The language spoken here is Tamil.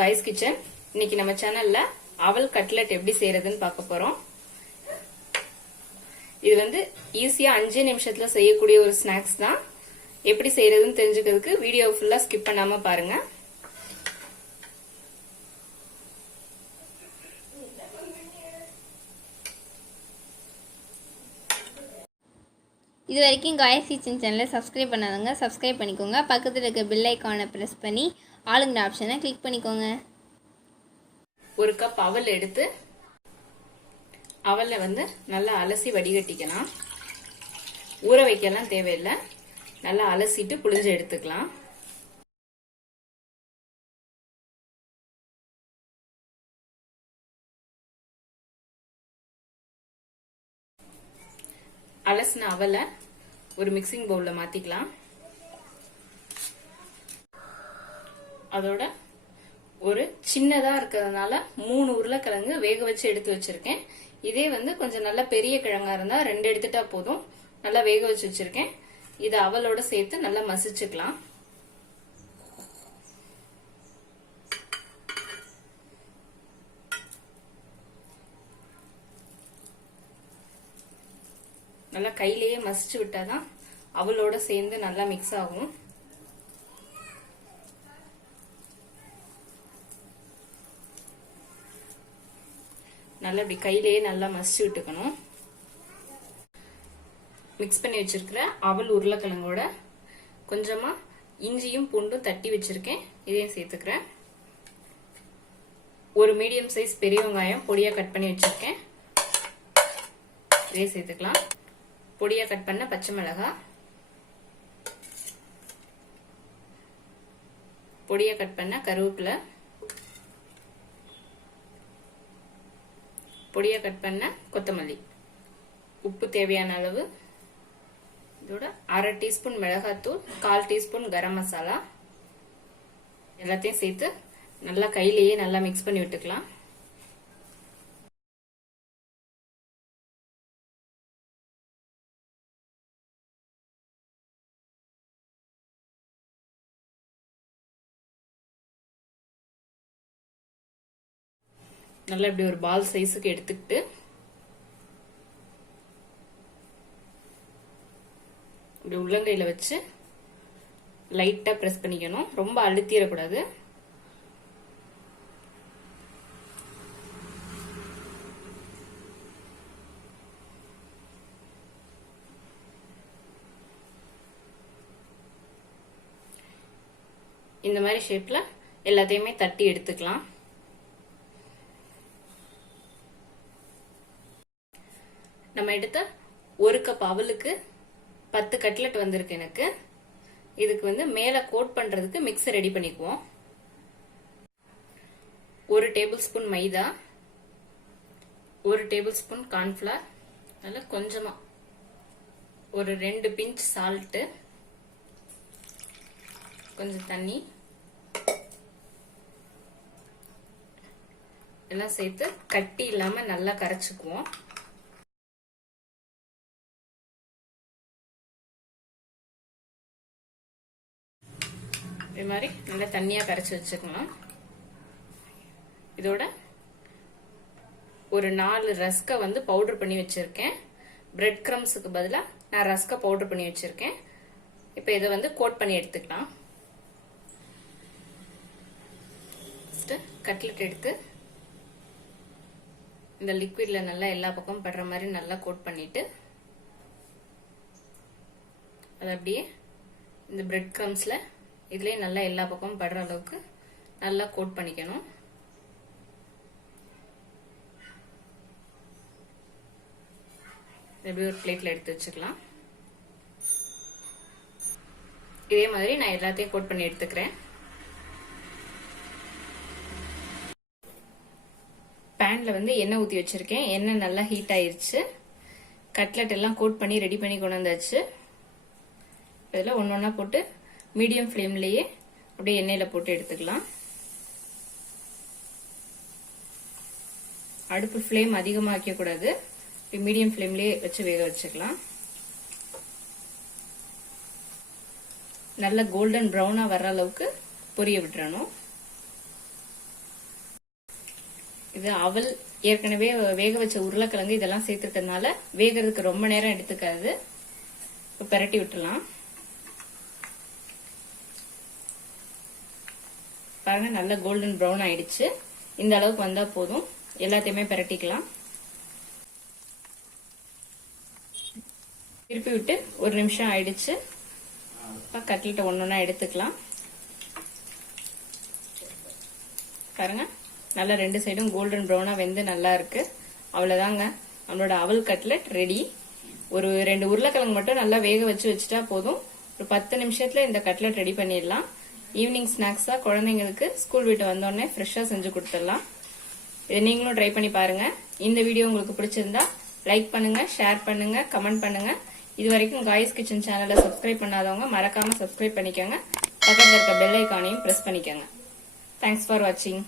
Guys kitchen. இன்னைக்கு நம்ம சேனல்ல அவல் கட்லெட் எப்படி செய்யறதுன்னு பார்க்க போறோம். இது வந்து ஈஸியா 5 நிமிஷத்துல செய்யக்கூடிய ஒரு ஸ்நாக்ஸ் தான். எப்படி செய்யறதுன்னு தெரிஞ்சுக்கிறதுக்கு வீடியோ ஃபுல்லா ஸ்கிப் பண்ணாம பாருங்க. இது வரைக்கும் gayuskitchen சேனலை சப்ஸ்கிரைப் பண்ணாதவங்க சப்ஸ்கிரைப் பண்ணிக்கோங்க. பக்கத்தில் இருக்க பெல் ஐக்கானை ப்ரெஸ் பண்ணி ஆளுங்கிற ஆப்ஷனை கிளிக் பண்ணிக்கோங்க. ஒரு கப் அவல் எடுத்து அவலை வந்து நல்லா அலசி வடிகட்டிக்கலாம். ஊற வைக்கலாம் தேவையில்லை. நல்லா அலசிட்டு புளிஞ்சு எடுத்துக்கலாம். அலசின அவலை ஒரு மிக்சிங் பவுல்ல மாத்திக்கலாம். அதோட ஒரு சின்னதா இருக்கிறதுனால 3 உருளைக்கிழங்கு வேக வச்சு எடுத்து வச்சிருக்கேன். இதே வந்து கொஞ்சம் நல்ல பெரிய கிழங்கா இருந்தா 2 எடுத்துட்டா போதும். நல்லா வேக வச்சு வச்சிருக்கேன். இதை அவலோட சேர்த்து நல்லா மசிச்சுக்கலாம். நல்லா கையிலேயே மசிச்சு விட்டாதான் அவளோட சேர்ந்து நல்லா மிக்ஸ் ஆகும். நல்லா இப்படி கையிலேயே நல்லா மசிச்சு விட்டுக்கணும். மிக்ஸ் பண்ணி வச்சிருக்கிற அவல் உருளைக்கிழங்கோட கொஞ்சமா இஞ்சியும் பூண்டும் தட்டி வச்சிருக்கேன். இதையும் சேர்த்துக்கிறேன். ஒரு மீடியம் சைஸ் பெரிய வெங்காயம் பொடியா கட் பண்ணி வச்சிருக்கேன். இதையும் சேர்த்துக்கலாம். பொடியா கட் பண்ண பச்சை மிளகாய், பொடியா கட் பண்ண கருவேப்பிலை, பொடியா கட் பண்ண கொத்தமல்லி, உப்பு தேவையான அளவு, இதோட 1/2 டீஸ்பூன் மிளகாத்தூள், 1/4 டீஸ்பூன் கரம் மசாலா எல்லாத்தையும் சேர்த்து நல்லா கையிலேயே நல்லா மிக்ஸ் பண்ணி விட்டுக்கலாம். நல்லா இப்படி ஒரு பால் சைஸுக்கு எடுத்துக்கிட்டு இப்படி உள்ளங்கையில வச்சு லைட்டா பிரஸ் பண்ணிக்கணும். ரொம்ப அழுத்திடக்கூடாது. இந்த மாதிரி ஷேப்ல எல்லாத்தையுமே தட்டி எடுத்துக்கலாம். நம்ம எடுத்த 1 கப் அவலுக்கு 10 கட்லெட் வந்திருக்கு எனக்கு. இதுக்கு வந்து மேல கோட் பண்றதுக்கு மிக்ஸ் ரெடி பண்ணிக்குவோம். 1 டேபிள் ஸ்பூன் மைதா, 1 டேபிள் ஸ்பூன் கார்ன்ஃபிளவர், அதில் கொஞ்சமா ஒரு 2 பிஞ்ச் சால்ட், கொஞ்சம் தண்ணி எல்லாம் சேர்த்து கட்டி இல்லாம நல்லா கரைச்சுக்குவோம். இது மாதிரி நல்லா தண்ணியா கரைச்சி வச்சுக்கலாம். இதோட ஒரு 4 ரஸ்கை வந்து பவுடர் பண்ணி வச்சிருக்கேன். பிரெட் கிரம்ஸுக்கு பதிலா நான் ரஸ்கை பவுடர் பண்ணி வச்சிருக்கேன். இப்ப இதை வந்து கோட் பண்ணி எடுத்துக்கலாம். கட்லெட் எடுத்து இந்த லிக்விட்ல நல்லா எல்லா பக்கமும் படுற மாதிரி நல்லா கோட் பண்ணிட்டு அது அப்படியே இந்த பிரெட் கிரம்ஸ்ல இதுலயே நல்லா எல்லா பக்கமும் படுற அளவுக்கு நல்லா கோட் பண்ணிக்கணும். இப்படி ஒரு பிளேட்ல எடுத்து வச்சுக்கலாம். இதே மாதிரி நான் எல்லாத்தையும் கோட் பண்ணி எடுத்துக்கிறேன். பேன்ல வந்து எண்ணெய் ஊத்தி வச்சிருக்கேன். எண்ணெய் நல்லா ஹீட் ஆயிருச்சு. கட்லெட் எல்லாம் கோட் பண்ணி ரெடி பண்ணி கொண்டு வந்தாச்சு. இதுல ஒன்னொன்னா போட்டு மீடியம் ஃப்ளேம்லயே அப்படியே எண்ணெயில போட்டு எடுத்துக்கலாம். அடுப்பு ஃப்ளேம் அதிகமா வைக்க கூடாது. மீடியம் ஃப்ளேம்லயே வச்சு வேக வச்சுக்கலாம். நல்ல கோல்டன் ப்ரௌனா வர்ற அளவுக்கு பொரிய விட்டுறணும். இது அவல் ஏற்கனவே வேக வச்ச உருளைக்கிழங்கு இதெல்லாம் சேர்த்துட்டதுனால வேகிறதுக்கு ரொம்ப நேரம் எடுத்துக்காது. பெரட்டி விட்டுலாம். பாருங்க நல்ல கோல்டன் ப்ரௌன் ஆயிடுச்சு. இந்த அளவுக்கு வந்தா போதும். எல்லாத்தையுமே பெரட்டிக்கலாம். திருப்பி விட்டு ஒரு நிமிஷம் ஆயிடுச்சு. கட்லெட்டை ஒன்னொன்னா எடுத்துக்கலாம். பாருங்க நல்லா 2 சைடும் கோல்டன் ப்ரௌனா வெந்து நல்லா இருக்கு. அவ்வளவுதாங்க, நம்மளோட அவல் கட்லெட் ரெடி. ஒரு 2 உருளைக்கிழங்கு மட்டும் நல்லா வேக வச்சுட்டா போதும். ஒரு 10 நிமிஷத்துல இந்த கட்லெட் ரெடி பண்ணிடலாம். ஈவினிங் ஸ்நாக்ஸா குழந்தைங்களுக்கு ஸ்கூல் விட்டு வந்தோடனே ஃப்ரெஷ்ஷா செஞ்சு கொடுத்துடலாம். இதை நீங்களும் ட்ரை பண்ணி பாருங்க. இந்த வீடியோ உங்களுக்கு பிடிச்சிருந்தா லைக் பண்ணுங்க, ஷேர் பண்ணுங்க, கமெண்ட் பண்ணுங்க. இது வரைக்கும் காய்ஸ் கிச்சன் சேனலை சப்ஸ்கிரைப் பண்ணாதவங்க மறக்காம சப்ஸ்கிரைப் பண்ணிக்கோங்க. பக்கத்துல இருக்க பெல் ஐகானையும் பிரஸ் பண்ணிக்கோங்க. தேங்க்ஸ் ஃபார் வாட்சிங்.